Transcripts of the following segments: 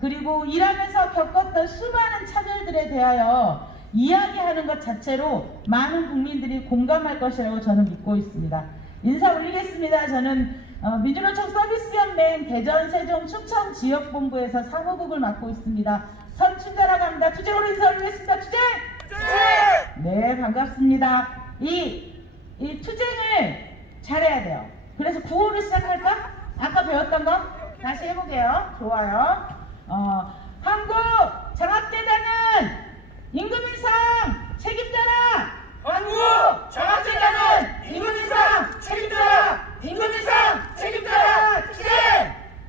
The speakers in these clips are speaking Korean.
그리고 일하면서 겪었던 수많은 차별들에 대하여 이야기하는 것 자체로 많은 국민들이 공감할 것이라고 저는 믿고 있습니다. 인사 올리겠습니다. 저는 민주노총 서비스연맹 대전, 세종, 충청 지역본부에서 사무국을 맡고 있습니다. 선춘자라고 합니다. 투쟁으로 인사 올리겠습니다. 투쟁! 네, 반갑습니다. 이 투쟁을 잘해야 돼요. 그래서 구호를 시작할까? 아까 배웠던 거 다시 해보게요. 좋아요. 한국 장학재단은 임금 인상 책임져라! 한국 장학재단은 임금 인상 책임져라! 임금 인상 책임져라! 투쟁!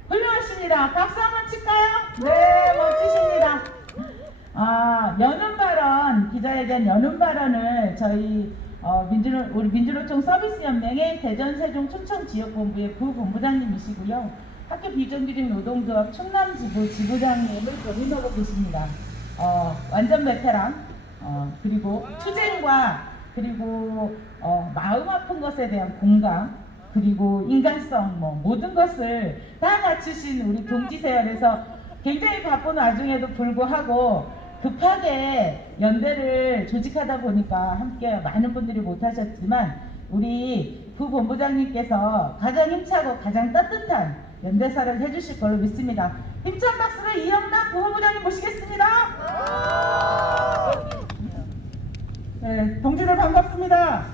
훌륭하십니다. 박수 한번 칠까요? 네, 멋지십니다. 연훈 발언, 기자회견 연훈 발언을 저희 우리 민주노총 서비스연맹의 대전, 세종, 충청 지역본부의 부본부장님이시고요. 학교 비정규직 노동조합 충남지부 지부장님을 겸임하고 계십니다. 완전 베테랑, 그리고 투쟁과 그리고 마음 아픈 것에 대한 공감, 그리고 인간성, 모든 것을 다 갖추신 우리 동지세요. 그래서 굉장히 바쁜 와중에도 불구하고 급하게 연대를 조직하다 보니까 함께 많은 분들이 못하셨지만 우리 부본부장님께서 가장 힘차고 가장 따뜻한 연대사를 해주실 걸로 믿습니다. 힘찬 박수로 이영남 부본부장님 모시겠습니다. 네, 동지들 반갑습니다.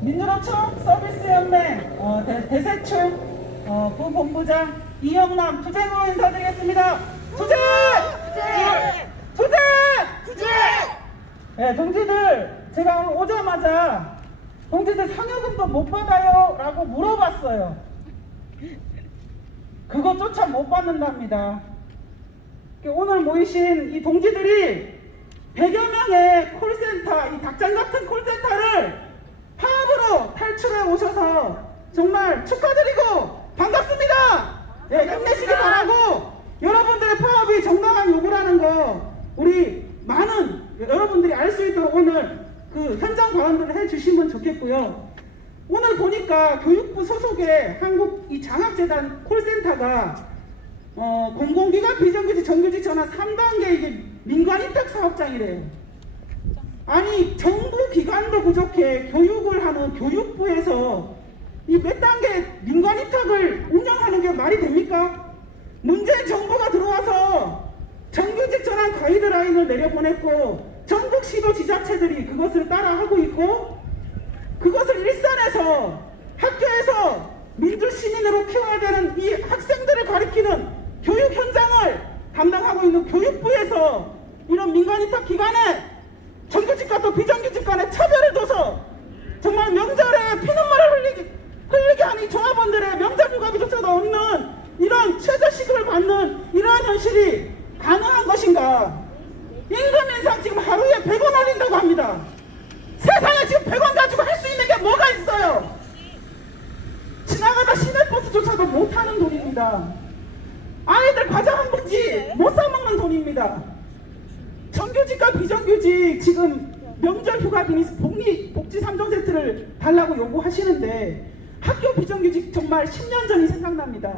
민주노총 서비스연맹 대세충 부본부장 이영남 투쟁으로 인사드리겠습니다. 투쟁! 투쟁! 투쟁! 네, 동지들, 제가 오늘 오자마자 동지들 상여금도 못 받아요? 라고 물어봤어요. 그것조차 못 받는답니다. 오늘 모이신 이 동지들이 100여 명의 콜센터, 이 닭장 같은 콜센터를 파업으로 탈출해 오셔서 정말 축하드리고 반갑습니다. 네, 힘내시기 바라고, 여러분들의 파업이 정당한 요구라는 거 우리 많은 여러분들이 알 수 있도록 오늘 그 현장 발언들을 해주시면 좋겠고요. 오늘 보니까 교육부 소속의 한국 이 장학재단 콜센터가 공공기관 비정규직 정규직 전환 3단계 이게 민관위탁 사업장이래요. 아니 정부 기관도 부족해 교육을 하는 교육부에서 이 몇 단계 민관위탁을 운영하는 게 말이 됩니까? 문재인 정부가 들어와서 정규직 전환 가이드라인을 내려보냈고 전국 시도 지자체들이 그것을 따라하고 있고, 그것을 일선에서 학교에서 민주시민으로 키워야 되는 이 학생들을 가리키는 교육 현장을 담당하고 있는 교육부에서 이런 민간위탁 기관에 정규직과 또 비정규직 간에 차별을 둬서 정말 명절에 피눈물을 흘리게 하는 조합원들의 명절 휴가비조차도 없는 이런 최저시급을 받는 이러한 현실이 가능한 것인가? 임금 인상 지금 하루에 100원 올린다고 합니다. 세상에 지금 100원 가지고 할 수 있는 게 뭐가 있어요? 지나가다 시내버스조차도 못하는 돈입니다. 아이들 과자 한 봉지 못 사먹는 돈입니다. 정규직과 비정규직 지금 명절 휴가 복지 3종 세트를 달라고 요구하시는데 학교 비정규직 정말 10년 전이 생각납니다.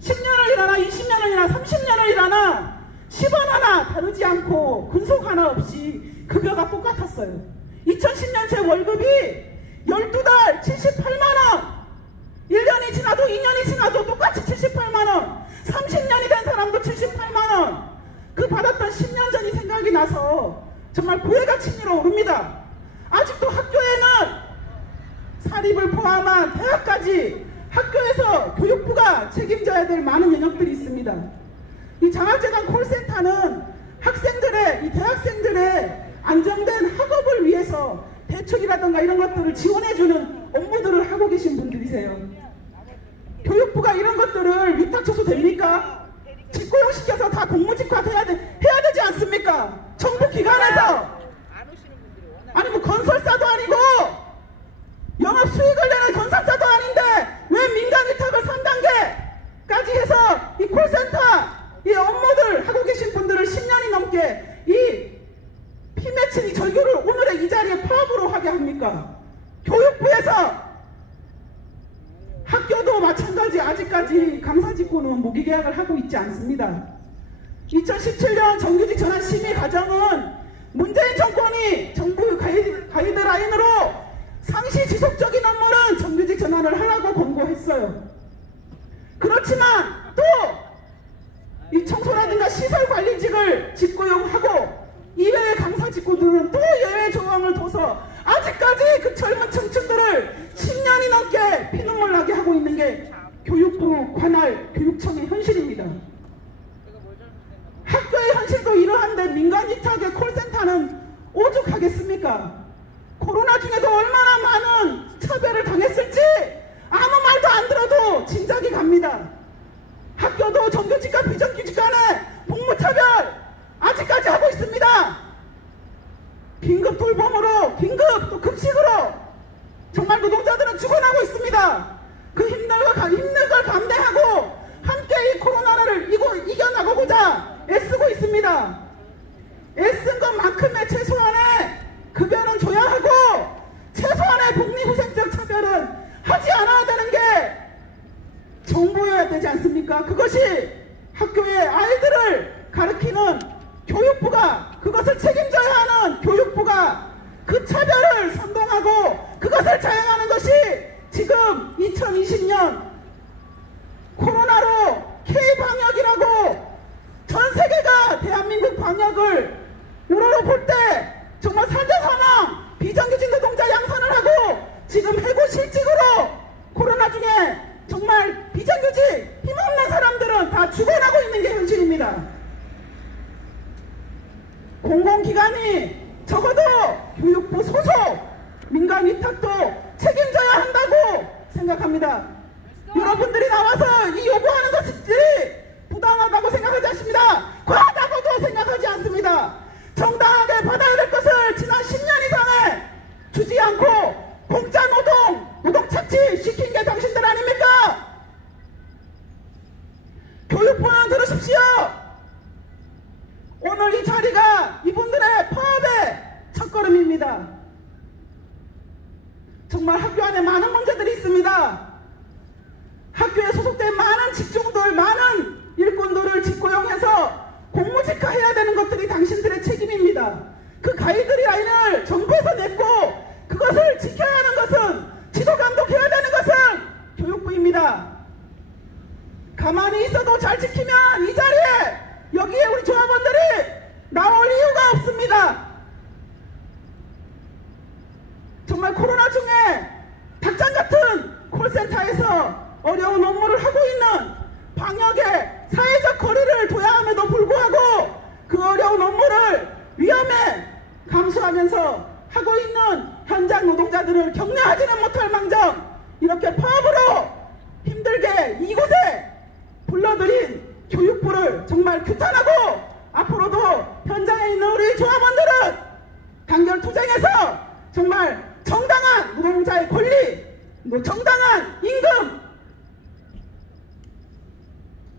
10년을 일하나 20년을 일하나 30년을 일하나 10원 하나 다르지 않고 근속 하나 없이 급여가 똑같았어요. 2010년 제 월급이 12달 78만원, 1년이 지나도 2년이 지나도 똑같이 78만원, 30년이 된 사람도 78만원, 그 받았던 10년 전이 생각이 나서 정말 후회가 치밀어 오릅니다. 아직도 학교에는 사립을 포함한 대학까지 학교에서 교육부가 책임져야 될 많은 영역들이 있습니다. 이 장학재단 콜센터는 학생들의, 이 대학생들의 안정된 학업을 위해서 대출이라든가 이런 것들을 지원해주는 업무들을 하고 계신 분들이세요. 교육부가 이런 것들을 위탁줘서 됩니까? 직고용시켜서 다 공무직화 해야 되지 않습니까? 정부 기관에서. 아니 뭐 건설사도 아니고 영업 수익을 내는 건설사도 아닌데 왜 민간 위탁을 3단계까지 해서 이 콜센터 이 업무들 하고 계신 분들을 10년이 넘게 이 피 맺힌 이 절교를 오늘의 이 자리에 파업으로 하게 합니까? 교육부에서 학교도 마찬가지 아직까지 강사직구는 무기계약을 하고 있지 않습니다. 2017년 정규직 전환 심의 과정은 문재인 정권이 정부 가이드라인으로 상시 지속적인 업무는 정규직 전환을 하라고 권고했어요. 그렇지만 또 이 청소라든가 시설 관리직을 직구용하고 이외의 강사 직구들은 또 예외 조항을 둬서 아직까지 그 젊은 청춘들을 10년이 넘게 피눈물 나게 하고 있는 게 교육부 관할 교육청의 현실입니다. 학교의 현실도 이러한데 민간 위탁의 콜센터는 오죽하겠습니까? 코로나 중에도 얼마나 많은 차별을 당했을지 아무 말도 안 들어도 짐작이 갑니다. 학교도 정규직과 비정규직 간의 복무차별 아직까지 하고 있습니다. 긴급 돌봄으로, 긴급 또 급식으로 정말 노동자들은 죽어나고 있습니다. 그 힘든 걸 감내하고 함께 이 코로나를 이겨나가고자 애쓰고 있습니다. 애쓴 것만큼의 최소한의 급여는 줘야 하고 최소한의 복리후생적 차별은 하지 않아야 되는 게 정부여야 되지 않습니까? 그것이 학교의 아이들을 가르치는 교육부가, 그것을 책임져야 하는 교육부가 그 차별을 선동하고 그것을 자행하는 것이 지금 2020년 코로나로 K방역이라고 전 세계가 대한민국 방역을 우러러 볼 때 정말 산재사망, 비정규직 노동자 양산을 하고 지금 해고 실직으로 코로나 중에 정말 비정규직, 힘없는 사람들은 다 죽어나고 있는 게 현실입니다. 공공기관이 적어도 교육부 소속 민간 위탁도 책임져야 한다고 생각합니다. 여러분들이 나와서 이 요구하는 것들이 부당하다고 생각하지 않습니다. 과하다고도 생각하지 않습니다. 정당하게 받아야 될 것을 지난 10년 이상에 주지 않고 공짜 노동 착취 시킨 게 당신들 아닙니까? 교육부는 들으십시오. 오늘 이 자리가 이분들의 파업의 첫걸음입니다. 정말 학교 안에 많은 문제들이 있습니다. 학교에 소속된 많은 직종들, 많은 일꾼들을 직고용해서 공무직화해야 되는 것들이 당신들의 책임입니다. 그 가이드라인을 정부에서 냈고 그것을 지켜야 하는 것은, 지도 감독해야 되는 것은 교육부입니다. 가만히 있어도 잘 지키면 이 자리에 여기에 우리 조합원들이 나올 이유가 없습니다. 정말 코로나 중에 닭장 같은 콜센터에서 어려운 업무를 하고 있는, 방역에 사회적 거리를 둬야 함에도 불구하고 그 어려운 업무를 위험에 감수하면서 하고 있는 현장 노동자들을 격려하지는 못할 망정 이렇게 파업으로 힘들게 이곳에 불러들인 교육부를 정말 규탄하고, 앞으로도 현장에 있는 우리 조합원들은 단결 투쟁에서 정말 정당한 노동자의 권리, 정당한 임금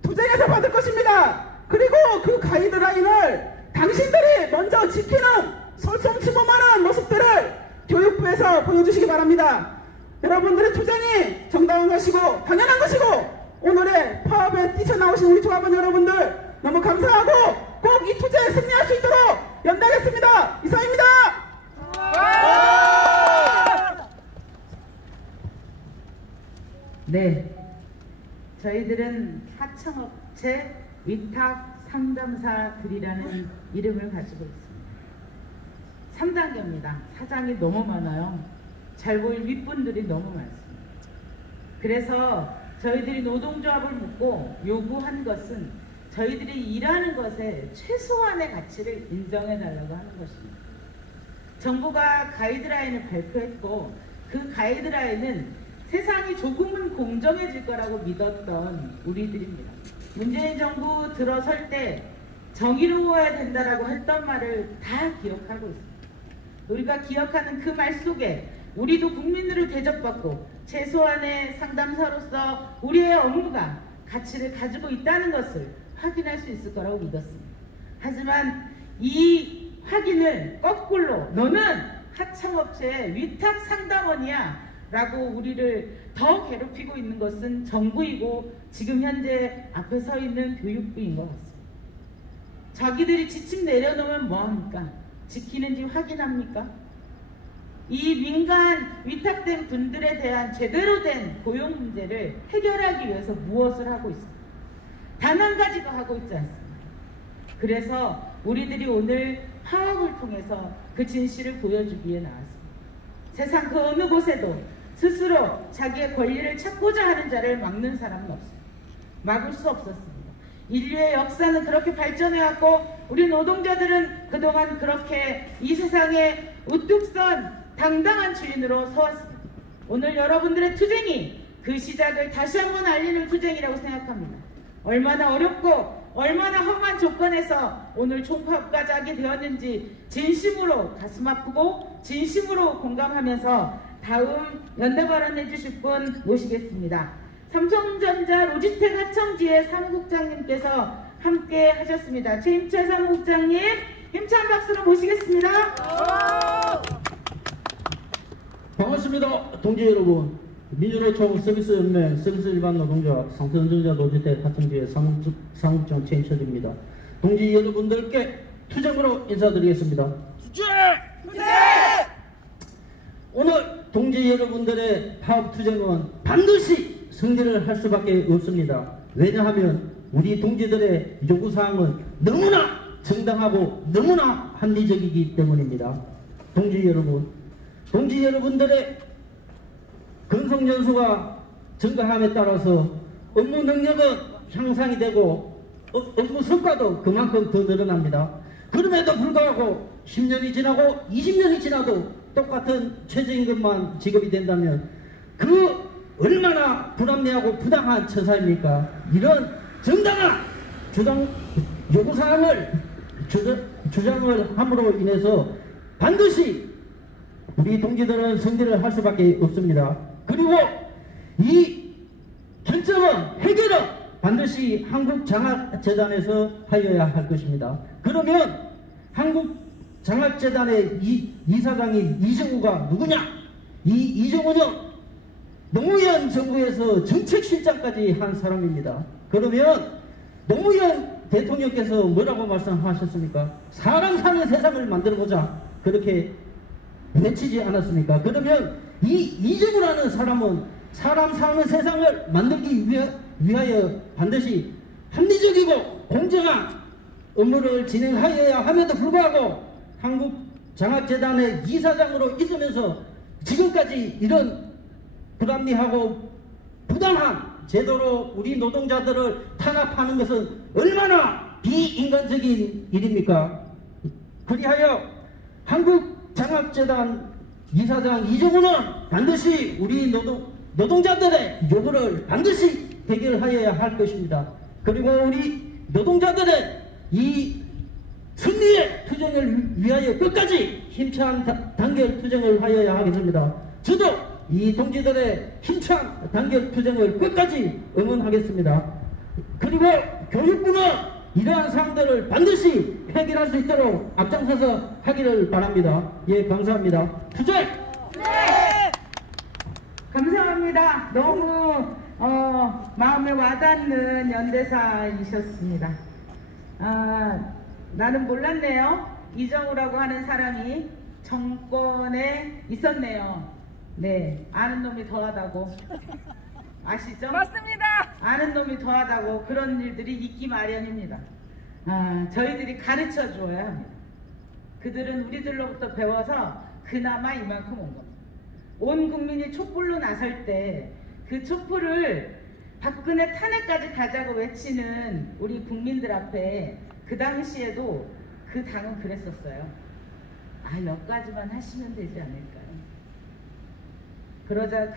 투쟁에서 받을 것입니다. 그리고 그 가이드라인을 당신들이 먼저 지키는 솔선수범하는 모습들을 교육부에서 보여주시기 바랍니다. 여러분들의 투쟁이 정당한 것이고 당연한 것이고, 오늘의 파업에 뛰쳐나오신 우리 조합원 여러분들 너무 감사하고 꼭 이 투쟁에 승리할 수 있도록 연대하겠습니다. 이상입니다. 네, 저희들은 하청업체 위탁 상담사들이라는 이름을 가지고 있습니다. 3단계입니다. 사장이 너무 많아요. 잘 보일 윗분들이 너무 많습니다. 그래서 저희들이 노동조합을 묻고 요구한 것은 저희들이 일하는 것에 최소한의 가치를 인정해달라고 하는 것입니다. 정부가 가이드라인을 발표했고 그 가이드라인은 세상이 조금은 공정해질 거라고 믿었던 우리들입니다. 문재인 정부 들어설 때 정의로워야 된다라고 했던 말을 다 기억하고 있습니다. 우리가 기억하는 그 말 속에 우리도 국민들을 대접받고 최소한의 상담사로서 우리의 업무가 가치를 가지고 있다는 것을 확인할 수 있을 거라고 믿었습니다. 하지만 이 확인을 거꾸로 너는 하청업체의 위탁 상담원이야 라고 우리를 더 괴롭히고 있는 것은 정부이고 지금 현재 앞에 서 있는 교육부인 것 같습니다. 자기들이 지침 내려놓으면 뭐합니까? 지키는지 확인합니까? 이 민간 위탁된 분들에 대한 제대로 된 고용 문제를 해결하기 위해서 무엇을 하고 있습니까? 단 한 가지도 하고 있지 않습니다. 그래서 우리들이 오늘 파업을 통해서 그 진실을 보여주기 위해 나왔습니다. 세상 그 어느 곳에도 스스로 자기의 권리를 찾고자 하는 자를 막는 사람은 없습니다. 막을 수 없었습니다. 인류의 역사는 그렇게 발전해왔고 우리 노동자들은 그동안 그렇게 이 세상에 우뚝 선 당당한 주인으로 서왔습니다. 오늘 여러분들의 투쟁이 그 시작을 다시 한번 알리는 투쟁이라고 생각합니다. 얼마나 어렵고 얼마나 험한 조건에서 오늘 총파업까지 하게 되었는지 진심으로 가슴 아프고 진심으로 공감하면서 다음 연대 발언해 주실 분 모시겠습니다. 삼성전자 로지텍 하청지회 사무국장님께서 함께 하셨습니다. 최임철 사무국장님 힘찬 박수로 모시겠습니다. 반갑습니다. 동지 여러분, 민주노총 서비스연맹 서비스일반노동자 삼성전자 로지텍 하청지회 사무국장 최임철입니다. 동지 여러분들께 투쟁으로 인사드리겠습니다. 투쟁! 오늘 동지 여러분들의 파업 투쟁은 반드시 승리를 할 수밖에 없습니다. 왜냐하면 우리 동지들의 요구사항은 너무나 정당하고 너무나 합리적이기 때문입니다. 동지 여러분, 동지 여러분들의 근속연수가 증가함에 따라서 업무 능력은 향상이 되고 업무 성과도 그만큼 더 늘어납니다. 그럼에도 불구하고 10년이 지나고 20년이 지나도 똑같은 최저임금만 지급이 된다면 그 얼마나 불합리하고 부당한 처사입니까? 이런 정당한 요구사항을 주장을 함으로 인해서 반드시 우리 동지들은 승리를 할 수밖에 없습니다. 그리고 이 결정은 해결은 반드시 한국장학재단에서 하여야 할 것입니다. 그러면 한국장학재단의 이사장인 이정우가 누구냐? 이 이정우는 노무현 정부에서 정책실장까지 한 사람입니다. 그러면 노무현 대통령께서 뭐라고 말씀하셨습니까? 사람 사는 세상을 만들어보자, 그렇게 외치지 않았습니까? 그러면 이 이정우라는 사람은 사람 사는 세상을 만들기 위하여 반드시 합리적이고 공정한 업무를 진행하여야 함에도 불구하고 한국장학재단의 이사장으로 있으면서 지금까지 이런 불합리하고 부당한 제도로 우리 노동자들을 탄압하는 것은 얼마나 비인간적인 일입니까? 그리하여 한국장학재단 이사장 이정우는 반드시 우리 노동자들의 요구를 반드시 해결하여야 할 것입니다. 그리고 우리 노동자들의 이 승리의 투쟁을 위하여 끝까지 힘찬 단결 투쟁을 하여야 하겠습니다. 저도 이 동지들의 힘찬 단결 투쟁을 끝까지 응원하겠습니다. 그리고 교육부는 이러한 사항들을 반드시 해결할 수 있도록 앞장서서 하기를 바랍니다. 예, 감사합니다. 투쟁! 네! 감사합니다. 너무 마음에 와닿는 연대사이셨습니다. 나는 몰랐네요. 이정우라고 하는 사람이 정권에 있었네요. 네, 아는 놈이 더하다고. 아시죠? 맞습니다. 아는 놈이 더하다고 그런 일들이 있기 마련입니다. 저희들이 가르쳐 주어야 합니다. 그들은 우리들로부터 배워서 그나마 이만큼 온 겁니다. 온 국민이 촛불로 나설 때 그 촛불을 박근혜 탄핵까지 가자고 외치는 우리 국민들 앞에 그 당시에도 그 당은 그랬었어요. 몇 가지만 하시면 되지 않을까요?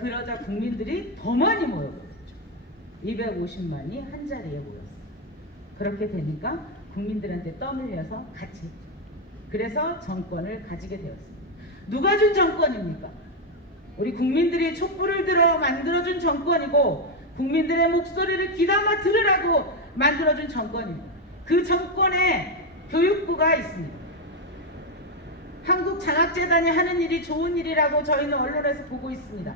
그러자 국민들이 더 많이 모여버렸죠. 250만이 한 자리에 모였어요. 그렇게 되니까 국민들한테 떠밀려서 같이 했죠. 그래서 정권을 가지게 되었습니다. 누가 준 정권입니까? 우리 국민들이 촛불을 들어 만들어준 정권이고 국민들의 목소리를 귀담아 들으라고 만들어준 정권입니다. 그 정권에 교육부가 있습니다. 한국장학재단이 하는 일이 좋은 일이라고 저희는 언론에서 보고 있습니다.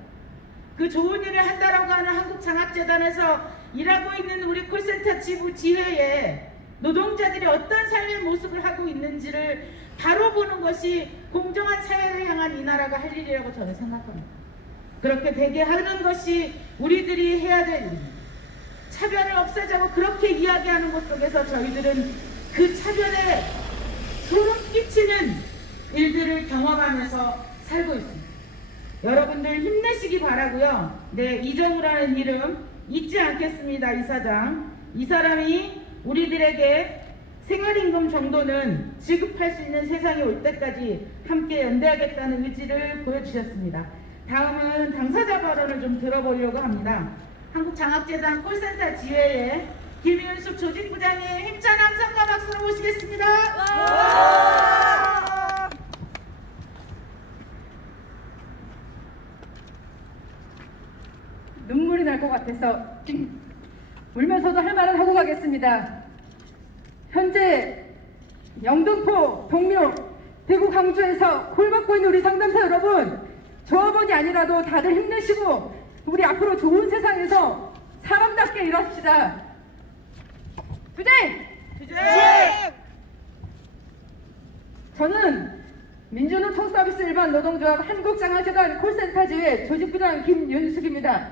그 좋은 일을 한다라고 하는 한국장학재단에서 일하고 있는 우리 콜센터 지부 지회에 노동자들이 어떤 삶의 모습을 하고 있는지를 바로 보는 것이 공정한 사회를 향한 이 나라가 할 일이라고 저는 생각합니다. 그렇게 되게 하는 것이 우리들이 해야 될 일입니다. 차별을 없애자고 그렇게 이야기하는 것 속에서 저희들은 그 차별에 소름 끼치는 일들을 경험하면서 살고 있습니다. 여러분들 힘내시기 바라고요. 네, 이정우라는 이름 잊지 않겠습니다. 이사장. 이 사람이 우리들에게 생활임금 정도는 지급할 수 있는 세상이 올 때까지 함께 연대하겠다는 의지를 보여주셨습니다. 다음은 당사자 발언을 좀 들어보려고 합니다. 한국장학재단 콜센터 지회에 김윤숙 조직부장님 힘찬 함성과 박수로 모시겠습니다. 눈물이 날 것 같아서 울면서도 할 말은 하고 가겠습니다. 현재 영등포, 동묘, 대구, 광주에서 콜받고 있는 우리 상담사 여러분, 조합원이 아니라도 다들 힘내시고 우리 앞으로 좋은 세상에서 사람답게 일합시다. 투쟁! 저는 민주노총서비스 일반 노동조합 한국장학재단 콜센터지회 조직부장 김윤숙입니다.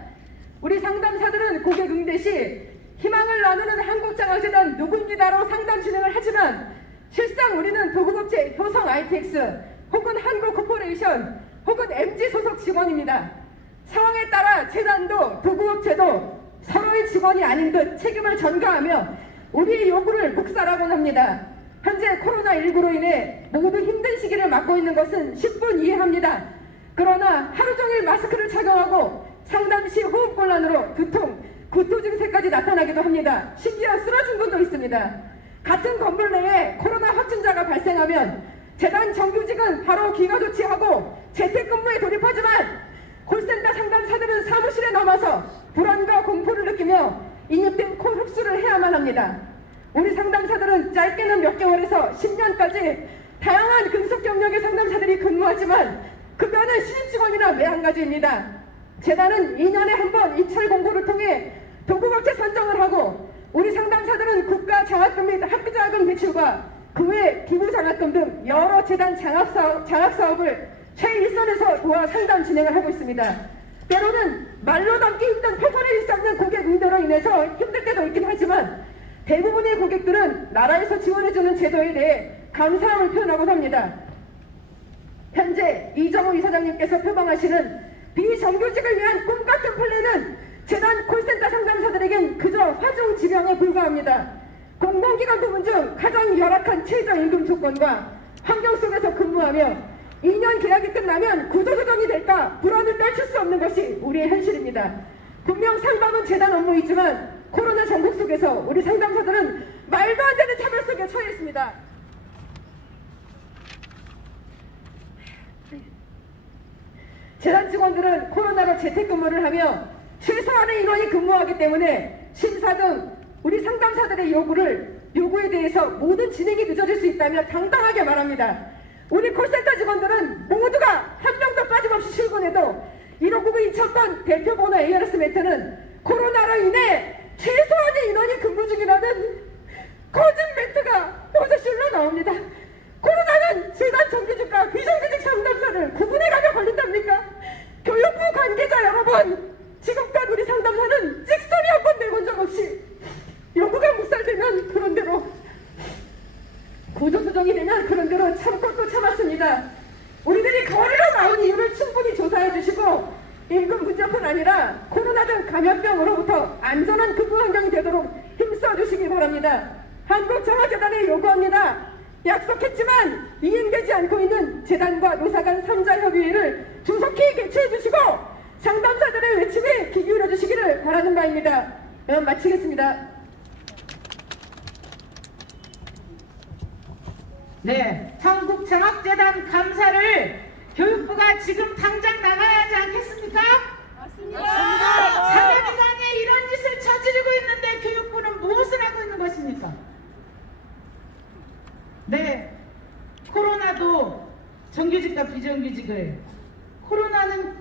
우리 상담사들은 고객 응대 시 희망을 나누는 한국장학재단 누구입니다로 상담 진행을 하지만 실상 우리는 도급업체 효성 ITX 혹은 한국코퍼레이션 혹은 MG 소속 직원입니다. 상황에 따라 재단도 도급업체도 서로의 직원이 아닌 듯 책임을 전가하며 우리의 요구를 묵살하곤 합니다. 현재 코로나19로 인해 모두 힘든 시기를 맞고 있는 것은 10분 이해합니다. 그러나 하루 종일 마스크를 착용하고 상담 시 호흡곤란으로 두통, 구토 증세까지 나타나기도 합니다. 심지어 쓰러진 분도 있습니다. 같은 건물 내에 코로나 확진자가 발생하면 재단 정규직은 바로 귀가 조치하고 재택근무에 돌입하지만 콜센터 상담사들은 사무실에 남아서 불안과 공포를 느끼며 인육된 코 흡수를 해야만 합니다. 우리 상담사들은 짧게는 몇 개월에서 10년까지 다양한 근속 경력의 상담사들이 근무하지만 급여는 신입직원이나 매한가지입니다. 재단은 2년에 한 번 입찰 공고를 통해 도급업체 선정을 하고 우리 상담사들은 국가 장학금 및 학비자금 대출과 그 외 기부 장학금 등 여러 재단 장학사업을 최일선에서 도와 상담 진행을 하고 있습니다. 때로는 말로 담기 힘든 표본을 일삼는 고객 응대로 인해서 힘들 때도 있긴 하지만 대부분의 고객들은 나라에서 지원해주는 제도에 대해 감사함을 표현하곤 합니다. 현재 이정우 이사장님께서 표방하시는 비정규직을 위한 꿈같은 플랜은 재단 콜센터 상담사들에겐 그저 화중지명에 불과합니다. 공공기관 부문 중 가장 열악한 최저임금 조건과 환경 속에서 근무하며 2년 계약이 끝나면 구조조정이 될까 불안을 떨칠 수 없는 것이 우리의 현실입니다. 분명 상담은 재단 업무이지만 코로나 전국 속에서 우리 상담사들은 말도 안 되는 차별 속에 처해 있습니다. 재단 직원들은 코로나로 재택근무를 하며 최소한의 인원이 근무하기 때문에 심사 등 우리 상담사들의 요구에 대해서 모든 진행이 늦어질 수 있다며 당당하게 말합니다. 우리 콜센터 직원들은 모두가 한 명도 빠짐없이 출근해도 1599 2000번 대표번호 ARS 멘트는 코로나로 인해 최소한의 인원이 근무 중이라는 거짓 멘트가 노조실로 나옵니다. 코로나는 재단 정규직과 비정규직 상담사를 구분해 가며 걸린답니까? 교육부 관계자 여러분, 지금까지 우리 상담사는 찍소리 한 번 내본 적 없이 요구가 묵살되면 그런대로 구조조정이 되면 그런대로 참고 또 참았습니다. 우리들이 거리로 나온 이유를 충분히 조사해 주시고 임금 문제뿐 아니라 코로나 등 감염병으로부터 안전한 근무 환경이 되도록 힘써 주시기 바랍니다. 한국장학재단에 요구합니다. 약속했지만 이행되지 않고 있는 재단과 노사 간 3자 협의회를 조속히 개최해 주시고 상담사들의 외침에 귀 기울여 주시기를 바라는 바입니다. 마치겠습니다. 네, 한국장학재단 감사를 교육부가 지금 당장 나가야 하지 않겠습니까? 맞습니다. 사내기관에 이런 짓을 저지르고 있는데 교육부는 무엇을 하고 있는 것입니까? 네, 코로나도 정규직과 비정규직을, 코로나는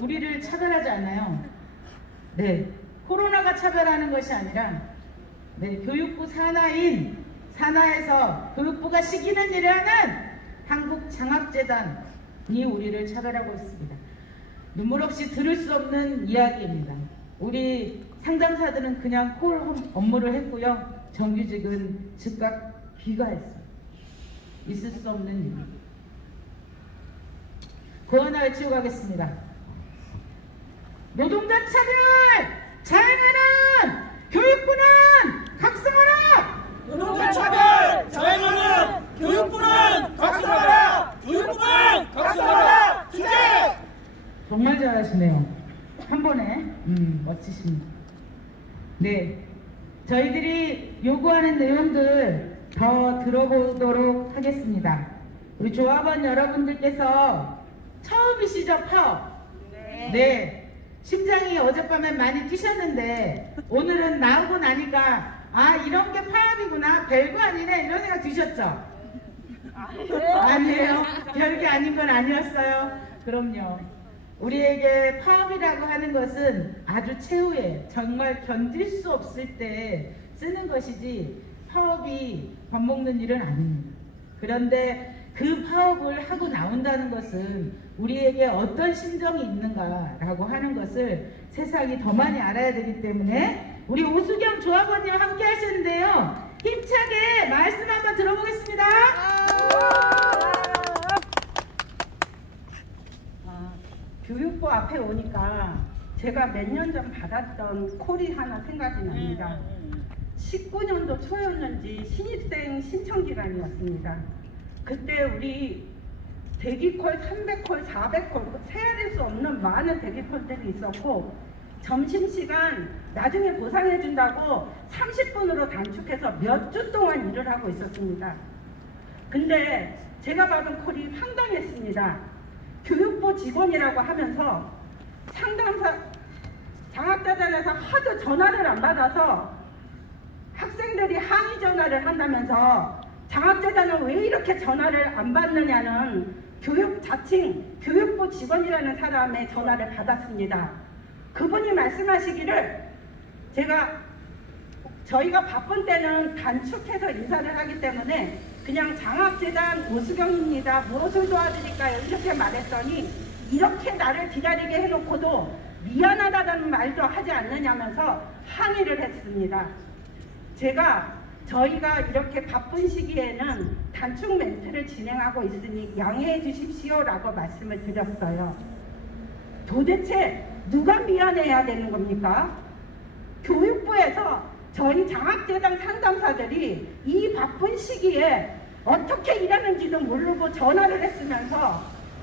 우리를 차별하지 않아요. 네, 코로나가 차별하는 것이 아니라 네, 교육부 산하에서 교육부가 시키는 일을 하는 한국장학재단이 우리를 차별하고 있습니다. 눈물 없이 들을 수 없는 이야기입니다. 우리 상담사들은 그냥 콜 업무를 했고요. 정규직은 즉각 귀가했어요. 있을 수 없는 일입니다. 고하나 외치고 가겠습니다. 노동자 차별 자행하는 교육부는 각성하라! 노동자 차별 자행하는 교육부는 각성하라! 교육부는 각성하라! 주제! 정말 잘하시네요. 한 번에 멋지십니다. 네, 저희들이 요구하는 내용들 더 들어보도록 하겠습니다. 우리 조합원 여러분들께서 처음이시죠, 파업? 네. 심장이 어젯밤에 많이 뛰셨는데 오늘은 나오고 나니까 아, 이런 게 파업이구나, 별거 아니네, 이런 생각 드셨죠? 아니에요. 별게 아닌 건 아니었어요. 그럼요. 우리에게 파업이라고 하는 것은 아주 최후에 정말 견딜 수 없을 때 쓰는 것이지 파업이 밥 먹는 일은 아닙니다. 그런데 그 파업을 하고 나온다는 것은 우리에게 어떤 심정이 있는가라고 하는 것을 세상이 더 많이 알아야 되기 때문에 우리 오수경 조합원님 함께 하시는데요. 힘차게 말씀 한번 들어보겠습니다. 교육부 앞에 오니까 제가 몇 년 전 받았던 콜이 하나 생각이 납니다. 19년도 초였는지 신입생 신청 기간이었습니다. 그때 우리 대기콜, 300콜, 400콜 세야될 수 없는 많은 대기콜들이 있었고 점심시간 나중에 보상해준다고 30분으로 단축해서 몇 주 동안 일을 하고 있었습니다. 근데 제가 받은 콜이 황당했습니다. 교육부 직원이라고 하면서 상담사 장학재단에서 하도 전화를 안 받아서 학생들이 항의 전화를 한다면서 장학재단은 왜 이렇게 전화를 안 받느냐는 교육부 직원이라는 사람의 전화를 받았습니다. 그분이 말씀하시기를 저희가 바쁜 때는 단축해서 인사를 하기 때문에 그냥 장학재단 오수경입니다. 무엇을 도와드릴까요? 이렇게 말했더니 이렇게 나를 기다리게 해놓고도 미안하다는 말도 하지 않느냐면서 항의를 했습니다. 저희가 이렇게 바쁜 시기에는 단축 멘트를 진행하고 있으니 양해해 주십시오라고 말씀을 드렸어요. 도대체 누가 미안해야 되는 겁니까? 교육부에서 저희 장학재단 상담사들이 이 바쁜 시기에 어떻게 일하는지도 모르고 전화를 했으면서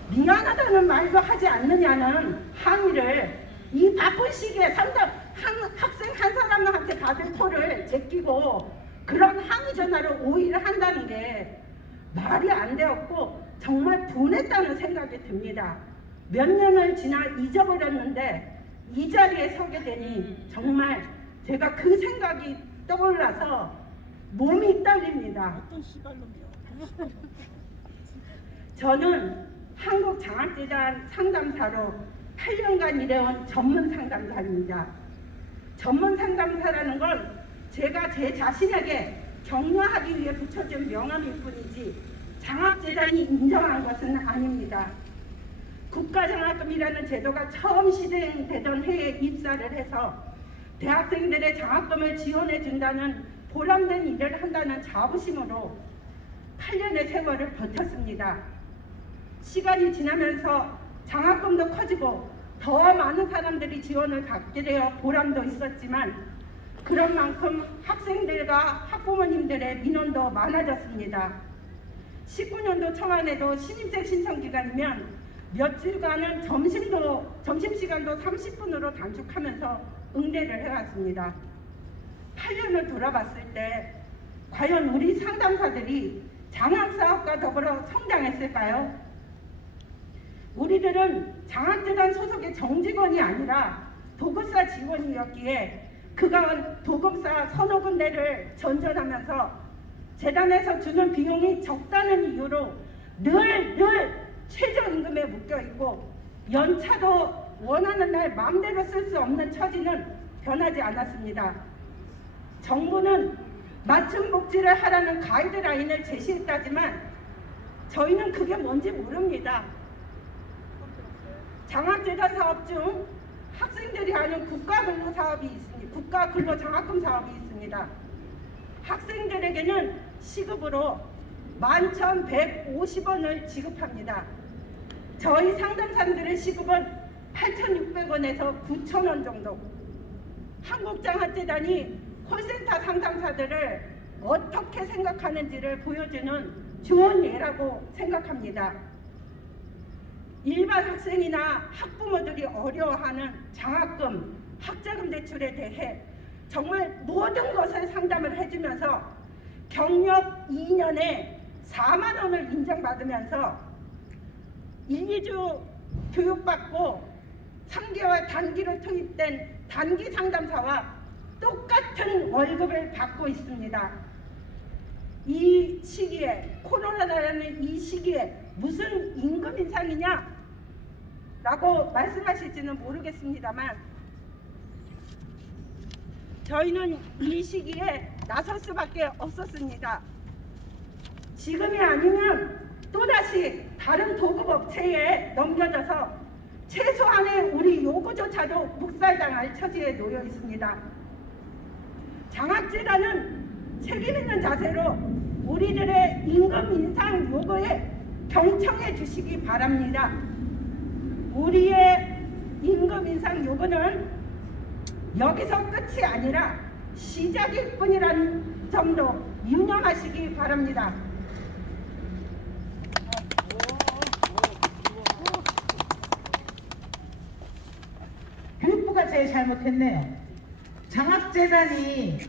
미안하다는 말도 하지 않느냐는 항의를 이 바쁜 시기에 학생 한 사람한테 받은 콜을 제끼고 그런 항의 전화를 5일을 한다는 게 말이 안 되었고 정말 분했다는 생각이 듭니다. 몇 년을 지나 잊어버렸는데 이 자리에 서게 되니 정말 제가 그 생각이 떠올라서 몸이 떨립니다. 저는 한국장학재단 상담사로 8년간 일해온 전문 상담사입니다. 전문 상담사라는 건 제가 제 자신에게 격려하기 위해 붙여준 명함일 뿐이지 장학재단이 인정한 것은 아닙니다. 국가장학금이라는 제도가 처음 시행되던 해에 입사를 해서 대학생들의 장학금을 지원해 준다는 보람된 일을 한다는 자부심으로 8년의 세월을 버텼습니다. 시간이 지나면서 장학금도 커지고 더 많은 사람들이 지원을 받게 되어 보람도 있었지만 그런 만큼 학생들과 학부모님들의 민원도 많아졌습니다. 19년도 초반에도 신입생 신청 기간이면 며칠간은 점심시간도 30분으로 단축하면서 응대를 해왔습니다. 8년을 돌아봤을 때 과연 우리 상담사들이 장학사업과 더불어 성장했을까요? 우리들은 장학재단 소속의 정직원이 아니라 도급사 직원이었기에 그간 도급사 서너 군데를 전전하면서 재단에서 주는 비용이 적다는 이유로 늘 최저임금에 묶여있고 연차도 원하는 날 마음대로 쓸 수 없는 처지는 변하지 않았습니다. 정부는 맞춤 복지를 하라는 가이드라인을 제시했다지만 저희는 그게 뭔지 모릅니다. 장학재단 사업 중 학생들이 하는 국가 근로 장학금 사업이 있습니다. 학생들에게는 시급으로 11,150원을 지급합니다. 저희 상담사들의 시급은 8,600원에서 9,000원 정도. 한국장학재단이 콜센터 상담사들을 어떻게 생각하는지를 보여주는 좋은 예라고 생각합니다. 일반 학생이나 학부모들이 어려워하는 장학금, 학자금 대출에 대해 정말 모든 것을 상담을 해주면서 경력 2년에 4만 원을 인정받으면서 1, 2주 교육받고 3개월 단기로 투입된 단기 상담사와 똑같은 월급을 받고 있습니다. 이 시기에, 코로나라는 이 시기에 무슨 임금 인상이냐? 라고 말씀하실지는 모르겠습니다만 저희는 이 시기에 나설 수밖에 없었습니다. 지금이 아니면 또다시 다른 도급업체에 넘겨져서 최소한의 우리 요구조차도 묵살당할 처지에 놓여 있습니다. 장학재단은 책임있는 자세로 우리들의 임금 인상 요구에 경청해 주시기 바랍니다. 우리의 임금 인상 요구는 여기서 끝이 아니라 시작일 뿐이라는 점도 유념하시기 바랍니다. 교육부가 제일 잘못했네요. 장학재단이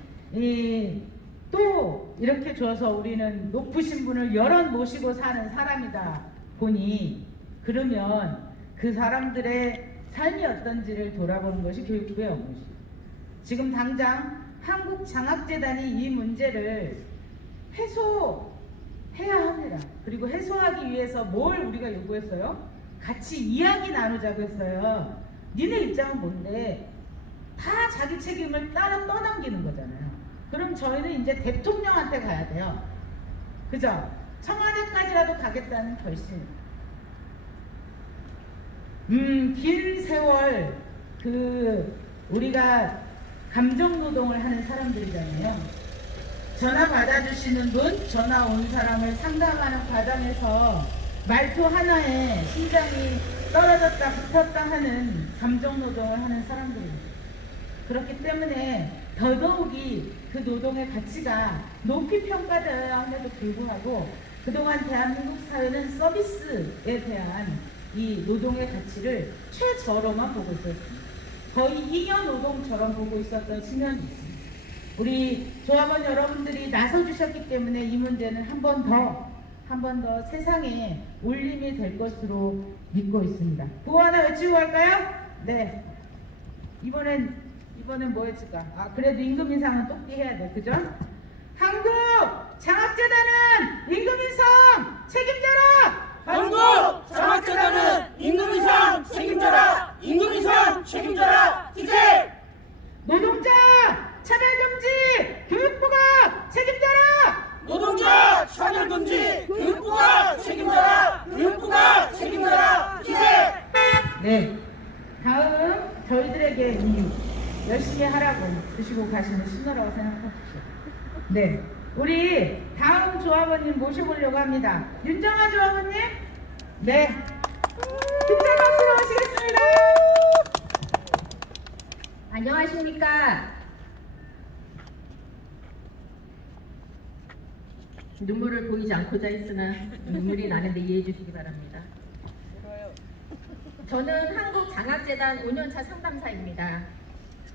또 이렇게 줘서 우리는 높으신 분을 여럿 모시고 사는 사람이다 보니 그러면 그 사람들의 삶이 어떤지를 돌아보는 것이 교육부의 업무죠. 지금 당장 한국장학재단이 이 문제를 해소해야 합니다. 그리고 해소하기 위해서 뭘 우리가 요구했어요? 같이 이야기 나누자고 했어요. 니네 입장은 뭔데? 다 자기 책임을 따로 떠넘기는 거잖아요. 그럼 저희는 이제 대통령한테 가야 돼요. 그죠? 청와대까지라도 가겠다는 결심. 긴 세월 우리가 감정노동을 하는 사람들이잖아요. 전화 받아주시는 분, 전화 온 사람을 상담하는 과정에서 말투 하나에 심장이 떨어졌다 붙었다 하는 감정노동을 하는 사람들입니다. 그렇기 때문에 더더욱이 그 노동의 가치가 높이 평가되어야 함에도 불구하고 그동안 대한민국 사회는 서비스에 대한 이 노동의 가치를 최저로만 보고 있었습니다. 거의 잉여 노동처럼 보고 있었던 측면이 있습니다. 우리 조합원 여러분들이 나서주셨기 때문에 이 문제는 한 번 더 세상에 울림이 될 것으로 믿고 있습니다. 구호 하나 외치고 갈까요? 네. 이번엔 뭐 해줄까? 그래도 임금 인상은 똑띠 해야 돼. 그죠? 한국 장학재단은 임금 인상 책임져라! 한국 장학재단은 임금 인상 책임져라! 임금 인상 책임져라! 기재! 노동자 차별금지 교육부가 책임져라! 노동자 차별금지 교육부가 책임져라! 교육부가 책임져라! 기재! 네. 다음 저희들에게 이 열심히 하라고 드시고 가시는 신호라고 생각하십시오. 네. 우리 다음 조합원님 모셔보려고 합니다. 윤정아 조합원님? 네. 큰 박수로 모시겠습니다. 안녕하십니까. 눈물을 보이지 않고자 했으나 눈물이 나는데 이해해 주시기 바랍니다. 저는 한국장학재단 5년차 상담사입니다.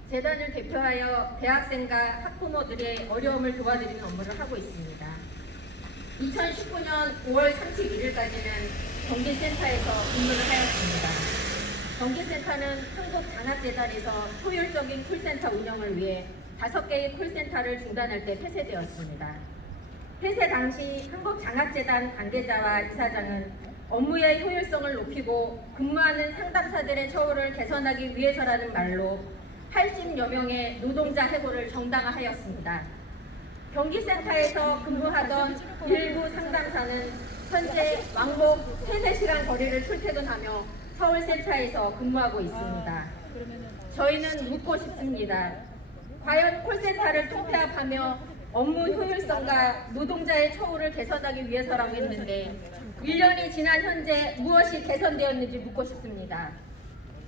재단을 대표하여 대학생과 학부모들의 어려움을 도와드리는 업무를 하고 있습니다. 2019년 5월 31일까지는 경기센터에서 근무를 하였습니다. 경기센터는 한국장학재단에서 효율적인 콜센터 운영을 위해 5개의 콜센터를 중단할 때 폐쇄되었습니다. 폐쇄 당시 한국장학재단 관계자와 이사장은 업무의 효율성을 높이고 근무하는 상담사들의 처우를 개선하기 위해서라는 말로 80여 명의 노동자 해고를 정당화하였습니다. 경기센터에서 근무하던 일부 상담사는 현재 왕복 3-4시간 거리를 출퇴근하며 서울센터에서 근무하고 있습니다. 저희는 묻고 싶습니다. 과연 콜센터를 통폐합하며 업무 효율성과 노동자의 처우를 개선하기 위해서라고 했는데 1년이 지난 현재 무엇이 개선되었는지 묻고 싶습니다.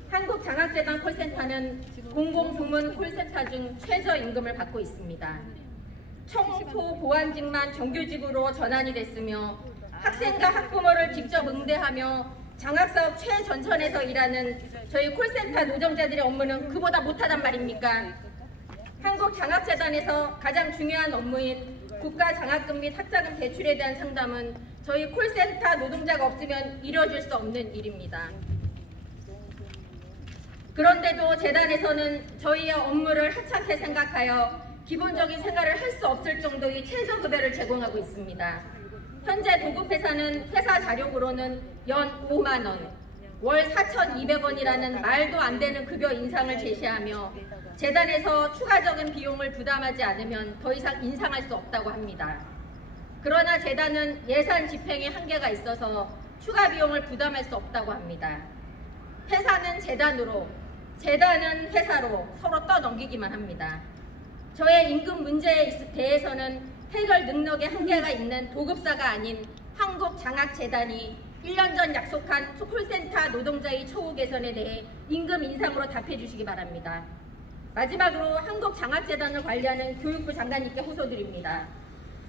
한국장학재단 콜센터는 공공부문 콜센터 중 최저임금을 받고 있습니다. 청소 보안직만 정규직으로 전환이 됐으며 학생과 학부모를 직접 응대하며 장학사업 최전선에서 일하는 저희 콜센터 노동자들의 업무는 그보다 못하단 말입니까? 한국장학재단에서 가장 중요한 업무인 국가장학금 및 학자금 대출에 대한 상담은 저희 콜센터 노동자가 없으면 이뤄질 수 없는 일입니다. 그런데도 재단에서는 저희의 업무를 하찮게 생각하여 기본적인 생활을 할 수 없을 정도의 최저급여를 제공하고 있습니다. 현재 도급회사는 회사 자료로는 연 5만 원, 월 4,200원이라는 말도 안 되는 급여 인상을 제시하며 재단에서 추가적인 비용을 부담하지 않으면 더 이상 인상할 수 없다고 합니다. 그러나 재단은 예산 집행에 한계가 있어서 추가 비용을 부담할 수 없다고 합니다. 회사는 재단으로, 재단은 회사로 서로 떠넘기기만 합니다. 저의 임금 문제에 대해서는 해결 능력에 한계가 있는 도급사가 아닌 한국장학재단이 1년 전 약속한 콜센터 노동자의 처우 개선에 대해 임금 인상으로 답해 주시기 바랍니다. 마지막으로 한국장학재단을 관리하는 교육부 장관님께 호소드립니다.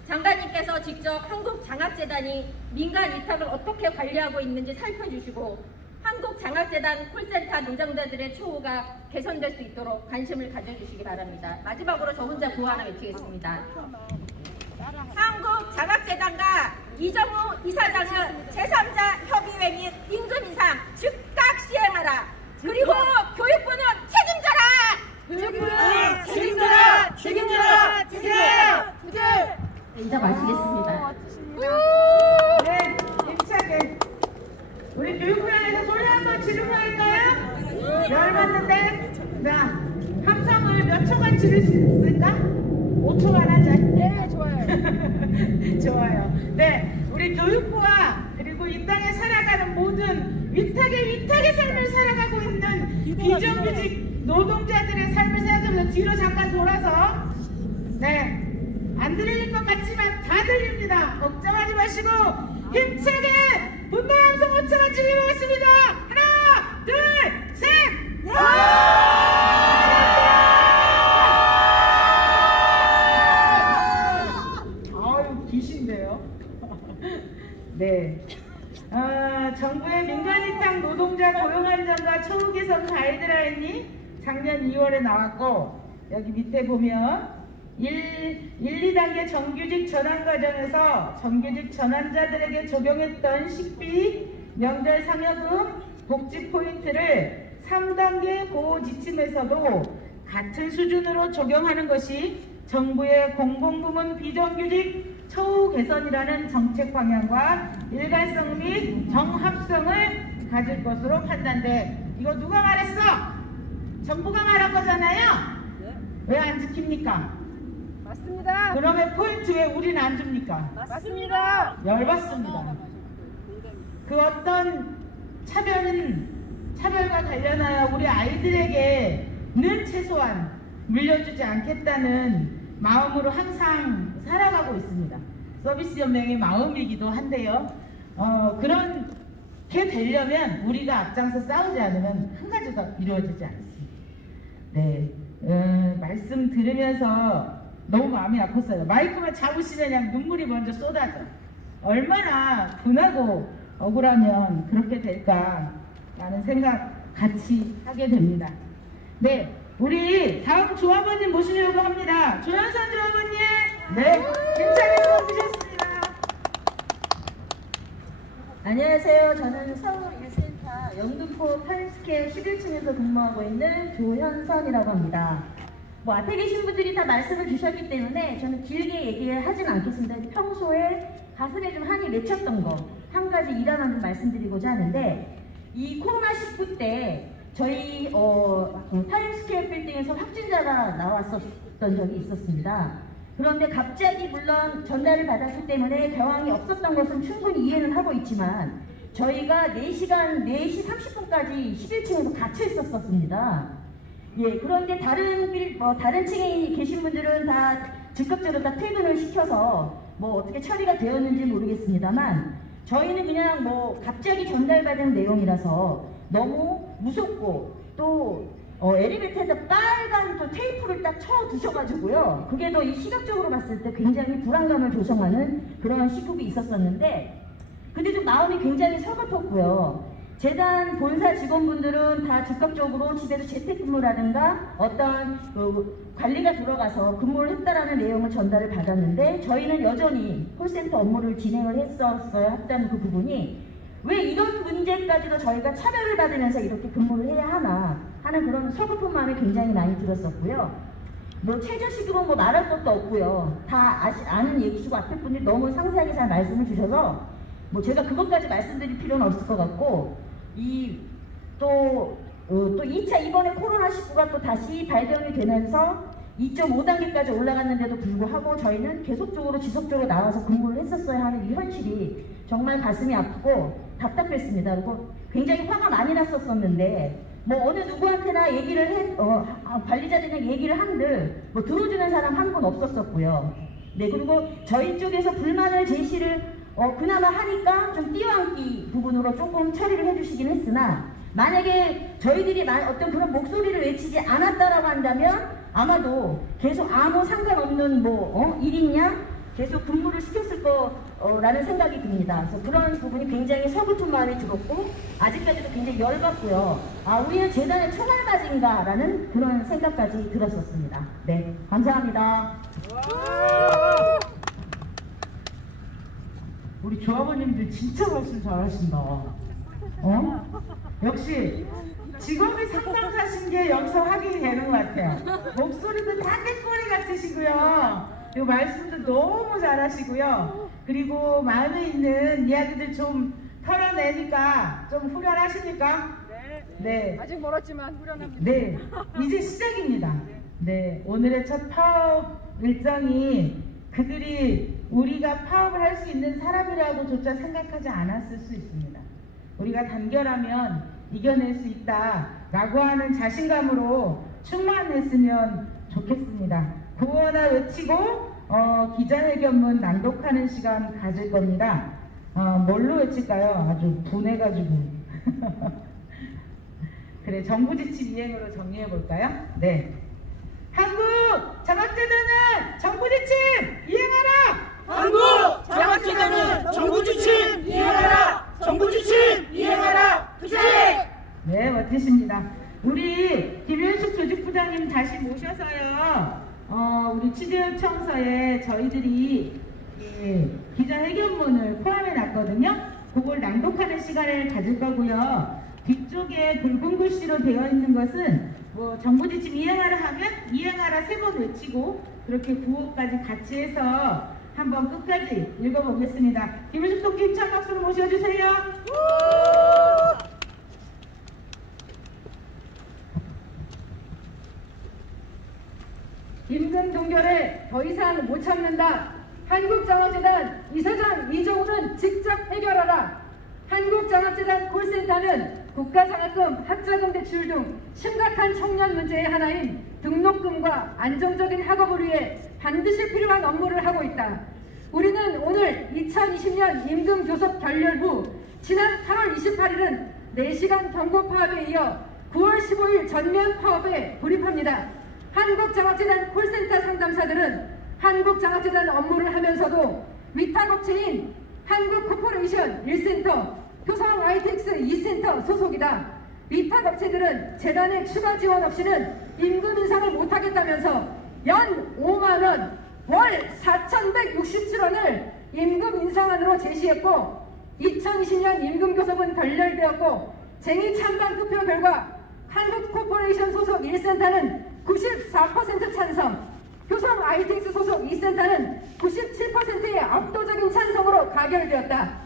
장관님께서 직접 한국장학재단이 민간 위탁을 어떻게 관리하고 있는지 살펴주시고 한국장학재단 콜센터 노동자들의 처우가 개선될 수 있도록 관심을 가져주시기 바랍니다. 마지막으로 저 혼자 구호 하나 외치겠습니다. 한국장학재단과 이정우 이사장은 제3자 협의회 및 임금 인상 즉각 시행하라. 그리고 교육부는 책임져라. 책임져라! 책임져라! 책임져라! 네, 이제 마치겠습니다. 네, 힘차게. 우리 교육부장에서 소리 한번 지르고 할까요? 열받는데? 자, 함성을 몇 초간 지를 수 있을까? 5초간 하자. 네, 좋아요. 좋아요. 네, 우리 교육부와 그리고 이 땅에 살아가는 모든 위탁의 삶을 살아가고 있는 비정규직 노동자들의 삶을 생각하면서 뒤로 잠깐 돌아서 네, 안 들릴 것 같지만 다 들립니다. 걱정하지 마시고 힘차게 분노의 함성 5초간 질러보겠습니다. 하나, 둘, 셋! 아유, 귀신데요. 네. 정부의 민간위탁 노동자 고용안전과 처우 개선 가이드라인이 작년 2월에 나왔고 여기 밑에 보면 1, 2단계 정규직 전환 과정에서 정규직 전환자들에게 적용했던 식비, 명절 상여금, 복지 포인트를 3단계 보호 지침에서도 같은 수준으로 적용하는 것이 정부의 공공부문 비정규직 처우 개선이라는 정책 방향과 일관성 및 정합성을 가질 것으로 판단돼. 이거 누가 말했어? 정부가 말한 거잖아요? 왜 안 지킵니까? 맞습니다. 그러면 포인트 왜 우리는 안 줍니까? 맞습니다. 열받습니다. 그 어떤 차별과 관련하여 우리 아이들에게는 최소한 물려주지 않겠다는 마음으로 항상 살아가고 있습니다. 서비스 연맹의 마음이기도 한데요. 그렇게 되려면 우리가 앞장서 싸우지 않으면 한 가지가 이루어지지 않습니다. 네, 말씀 들으면서 너무 마음이 아팠어요. 마이크만 잡으시면 그냥 눈물이 먼저 쏟아져. 얼마나 분하고 억울하면 그렇게 될까라는 생각 같이 하게 됩니다. 네, 우리 다음 조합원님 모시려고 합니다. 조현선 조합원님, 네, 힘차게 서주셨습니다. 안녕하세요. 저는 서울일센터 영등포 타임스퀘어 11층에서 근무하고 있는 조현선이라고 합니다. 앞에 계신 분들이 다 말씀을 주셨기 때문에 저는 길게 얘기를 하진 않겠습니다. 평소에 가슴에 좀 한이 맺혔던 거, 한 가지 일 하나 좀 말씀드리고자 하는데, 이 코로나19 때 저희 타임스퀘어 빌딩에서 확진자가 나왔었던 적이 있었습니다. 그런데 갑자기 물론 전달을 받았기 때문에 경황이 없었던 것은 충분히 이해는 하고 있지만, 저희가 4시 30분까지 11층에서 갇혀 있었습니다. 예, 그런데 다른 층에 계신 분들은 다 즉각적으로 다 퇴근을 시켜서 어떻게 처리가 되었는지 모르겠습니다만, 저희는 그냥 갑자기 전달받은 내용이라서 너무 무섭고, 또 엘리베이터에다 빨간 또 테이프를 딱 쳐 두셔가지고요, 그게 더 이 시각적으로 봤을 때 굉장히 불안감을 조성하는 그런 시국이 있었었는데, 근데 좀 마음이 굉장히 서글펐고요. 재단 본사 직원분들은 다 즉각적으로 집에서 재택근무라든가 어떤 관리가 들어가서 근무를 했다라는 내용을 전달을 받았는데, 저희는 여전히 콜센터 업무를 진행을 했었어야 했다는 그 부분이, 왜 이런 문제까지도 저희가 차별을 받으면서 이렇게 근무를 해야 하나 하는 그런 서글픈 마음이 굉장히 많이 들었었고요. 최저시급은 말할 것도 없고요. 다 아는 얘기시고 앞에 분들이 너무 상세하게 잘 말씀을 주셔서 제가 그것까지 말씀드릴 필요는 없을 것 같고, 또 2차 이번에 코로나19가 또 다시 발병이 되면서 2.5단계까지 올라갔는데도 불구하고 저희는 계속적으로 지속적으로 나와서 근무를 했었어야 하는 이 현실이 정말 가슴이 아프고 답답했습니다. 그리고 굉장히 화가 많이 났었는데, 어느 누구한테나 얘기를 관리자들이랑 얘기를 한들 들어주는 사람 한 분 없었었고요. 네, 그리고 저희 쪽에서 불만을 제시를 그나마 하니까 좀 띄어앉기 부분으로 조금 처리를 해주시긴 했으나, 만약에 저희들이 어떤 그런 목소리를 외치지 않았다라고 한다면 아마도 계속 아무 상관없는 일이냐 계속 근무를 시켰을 거라는 생각이 듭니다. 그래서 그런 부분이 굉장히 서글픈 마음이 들었고, 아직까지도 굉장히 열받고요. 우리는 재단의 총알맞이인가라는 그런 생각까지 들었었습니다. 네, 감사합니다. 우리 조합원님들 진짜 말씀 잘하신다. 역시 직업이 상담사신 게 여기서 확인이 되는 것 같아요. 목소리도 다 깨꼬리 같으시고요. 이 말씀도 너무 잘하시고요. 그리고 마음에 있는 이야기들 좀 털어내니까 좀 후련하십니까? 네. 아직 멀었지만 후련합니다. 네, 이제 시작입니다. 네, 오늘의 첫 파업 일정이 그들이 우리가 파업을 할 수 있는 사람이라고조차 생각하지 않았을 수 있습니다. 우리가 단결하면 이겨낼 수 있다라고 하는 자신감으로 충만했으면 좋겠습니다. 구호나 외치고 기자회견문 낭독하는 시간 가질 겁니다. 뭘로 외칠까요? 아주 분해가지고. 그래, 정부 지침 이행으로 정리해 볼까요? 네. 한국 장학재단은 정부 지침 이행하라! 한국 장학재단은 정부 지침 이행하라! 정부 지침 이행하라! 투쟁! 네, 멋지십니다. 우리 김윤숙 조직부장님 다시 모셔서요. 우리 취재요청서에 저희들이 기자회견문을 포함해 놨거든요. 그걸 낭독하는 시간을 가질 거고요. 뒤쪽에 붉은 글씨로 되어 있는 것은 정부 지침 이행하라 하면 이행하라 3번 외치고 그렇게 구호까지 같이 해서 한번 끝까지 읽어보겠습니다. 김윤숙 동기 힘찬 박수로 모셔주세요. 임금 동결에 더 이상 못 참는다. 한국장학재단 이사장 이정우는 직접 해결하라. 한국장학재단 콜센터는 국가장학금, 학자금 대출 등 심각한 청년 문제의 하나인 등록금과 안정적인 학업을 위해 반드시 필요한 업무를 하고 있다. 우리는 오늘 2020년 임금교섭 결렬 후 지난 8월 28일은 4시간 경고 파업에 이어 9월 15일 전면 파업에 돌입합니다. 한국장학재단 콜센터 상담사들은 한국장학재단 업무를 하면서도 위탁업체인 한국코퍼레이션 1센터, 효성 ITX 2센터 소속이다. 위탁업체들은 재단의 추가 지원 없이는 임금 인상을 못하겠다면서 연 5만원, 월 4,167원을 임금 인상안으로 제시했고, 2020년 임금교섭은 결렬되었고, 쟁의 찬반 투표 결과 한국코퍼레이션 소속 1센터는 94% 찬성, 효성 ITX 소속 2센터는 97%의 압도적인 찬성으로 가결되었다.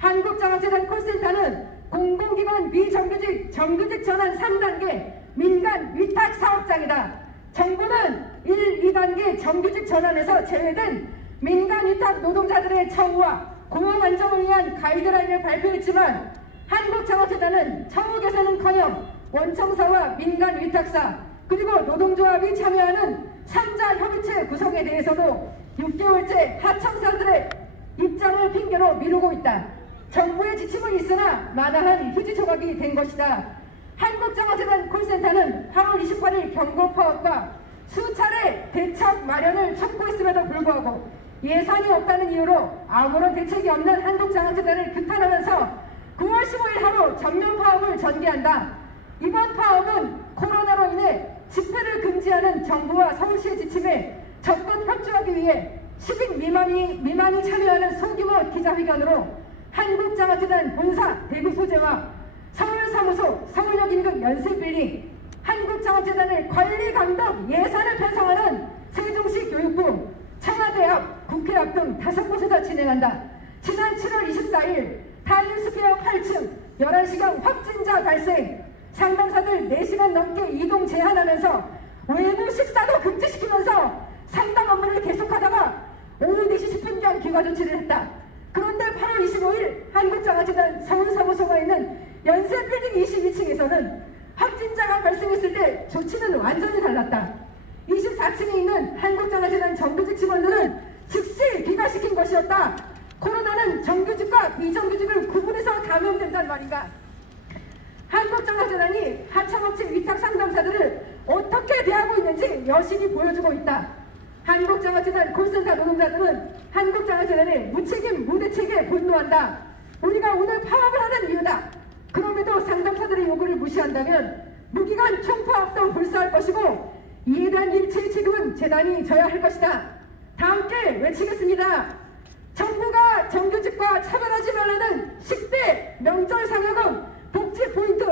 한국장학재단 콜센터는 공공기관 비정규직 정규직 전환 3단계 민간 위탁 사업장이다. 정부는 1, 2단계 정규직 전환에서 제외된 민간 위탁 노동자들의 처우와 고용 안정을 위한 가이드라인을 발표했지만 한국장학재단은 처우 개선은커녕 원청사와 민간 위탁사 그리고 노동조합이 참여하는 3자 협의체 구성에 대해서도 6개월째 하청사들의 입장을 핑계로 미루고 있다. 정부의 지침은 있으나 마다한 휴지 조각이 된 것이다. 한국장학재단 콜센터는 8월 28일 경고 파업과 수차례 대책 마련을 촉구했음에도 불구하고 예산이 없다는 이유로 아무런 대책이 없는 한국장학재단을 규탄하면서 9월 15일 하루 전면 파업을 전개한다. 이번 파업은 코로나로 인해 집회를 금지하는 정부와 서울시의 지침에 적극 협조하기 위해 10인 미만이 참여하는 소규모 기자회견으로 한국장학재단 본사 대구 소재와 서울사무소 서울역 인근 연세빌딩 한국장학재단을 관리 감독 예산을 편성하는 세종시 교육부 청와대 앞 국회 앞 등 5곳에서 진행한다. 지난 7월 24일 타임스퀘어 8층 11시경 확진자 발생 상담사들 4시간 넘게 이동 제한하면서 외부 식사도 금지시키면서 상담 업무를 계속하다가 오후 4시 10분경 귀가 조치를 했다. 그런데 8월 25일 한국장학재단 서울사무소가 있는 연세빌딩 22층에서는 확진자가 발생했을 때 조치는 완전히 달랐다. 24층에 있는 한국장학재단 정규직 직원들은 즉시 귀가시킨 것이었다. 코로나는 정규직과 비정규직을 구분해서 감염된단 말인가. 한국장학재단이 하청업체 위탁 상담사들을 어떻게 대하고 있는지 여실히 보여주고 있다. 한국장학재단 콜센터 노동자들은 한국장학재단의 무책임 무대책에 분노한다. 우리가 오늘 파업을 하는 이유다. 그럼에도 상담사들의 요구를 무시한다면 무기간 총파업도 불사할 것이고 이에 대한 일체의 책임은 재단이 져야 할 것이다. 다 함께 외치겠습니다. 정부가 정규직과 차별하지 말라는 10대 명절 상여금 복지 포인트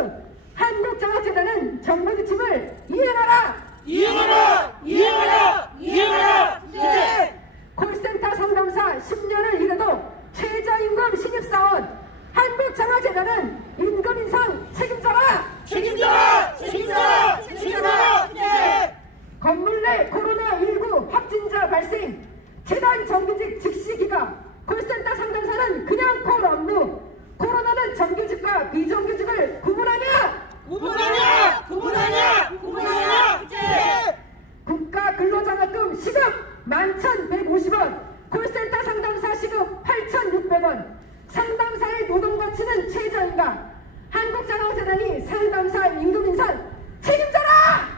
한국장학재단은 정부 지침을 이행하라! 이행하라! 이행하라! 이행하라! 네. 콜센터 상담사 10년을 일해도 최저임금 신입사원 한국장학재단은 임금 인상 책임져라! 책임져라! 책임져라! 책임져라! 네. 건물 내 코로나19 확진자 발생 재단 정규직 즉시 기각 콜센터 상담사는 그냥 콜 업무 코로나는 정규직과 비정규직을 구분하냐? 구분하냐! 구분하냐! 구분하냐! 네. 국가 근로장학금 시급 11,150원 콜센터 상담사 시급 8,600원 상담사의 노동가치는 최저인가? 한국장학재단이 상담사 임금 인상 책임져라!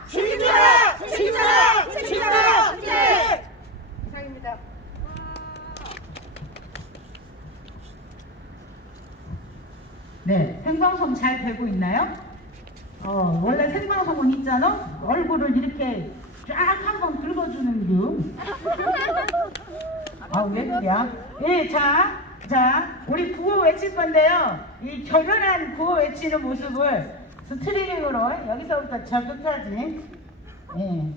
책임져라! 책임져라! 책임져라! 네. 이상입니다. 네, 생방송 잘 되고 있나요? 원래 생방송은 있잖아? 얼굴을 이렇게 쫙 한번 긁어주는 중. 왜 그래야? 예, 자, 우리 구호 외칠 건데요. 이 결연한 구호 외치는 모습을 스트리밍으로 여기서부터 저 끝까지. 예.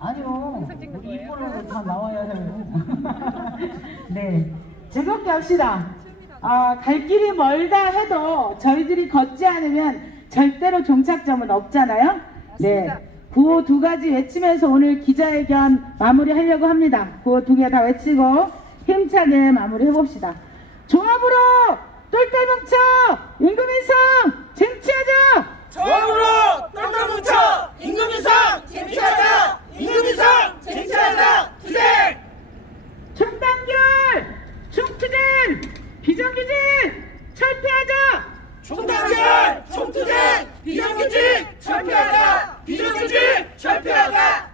아니요. 우리 이꼴로 다 나와야 해요. 네. 즐겁게 합시다. 갈 길이 멀다 해도 저희들이 걷지 않으면 절대로 종착점은 없잖아요. 네. 구호 2가지 외치면서 오늘 기자회견 마무리하려고 합니다. 구호 2개 다 외치고 힘차게 마무리 해봅시다. 조합으로 똘똘 뭉쳐 임금 인상 쟁취하자. 조합으로 똘똘 뭉쳐 임금 인상 쟁취하자. 임금 인상 쟁취하자. 투쟁. 총단결 총투쟁 비정규직 철폐하자. 총단결 총투쟁 비정규직 철폐하자. 비정규직 철폐하자.